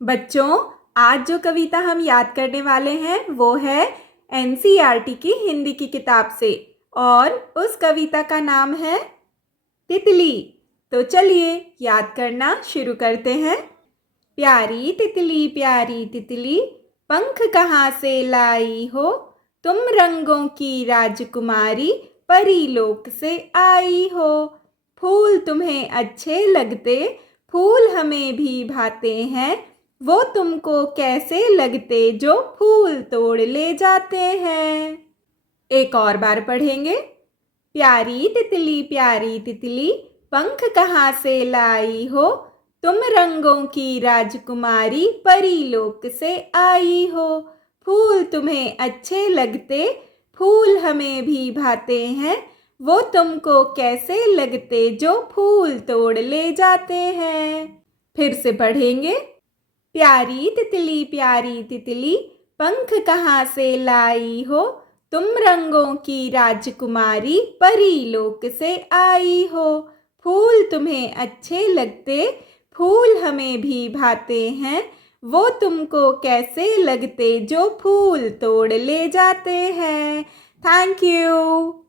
बच्चों, आज जो कविता हम याद करने वाले हैं वो है एनसीईआरटी की हिंदी की किताब से और उस कविता का नाम है तितली। तो चलिए याद करना शुरू करते हैं। प्यारी तितली पंख कहाँ से लाई हो, तुम रंगों की राजकुमारी परीलोक से आई हो। फूल तुम्हें अच्छे लगते, फूल हमें भी भाते हैं, वो तुमको कैसे लगते जो फूल तोड़ ले जाते हैं। एक और बार पढ़ेंगे। प्यारी तितली पंख कहाँ से लाई हो, तुम रंगों की राजकुमारी परीलोक से आई हो। फूल तुम्हें अच्छे लगते, फूल हमें भी भाते हैं, वो तुमको कैसे लगते जो फूल तोड़ ले जाते हैं। फिर से पढ़ेंगे। प्यारी तितली पंख कहाँ से लाई हो, तुम रंगों की राजकुमारी परीलोक से आई हो। फूल तुम्हें अच्छे लगते, फूल हमें भी भाते हैं, वो तुमको कैसे लगते जो फूल तोड़ ले जाते हैं। Thank you.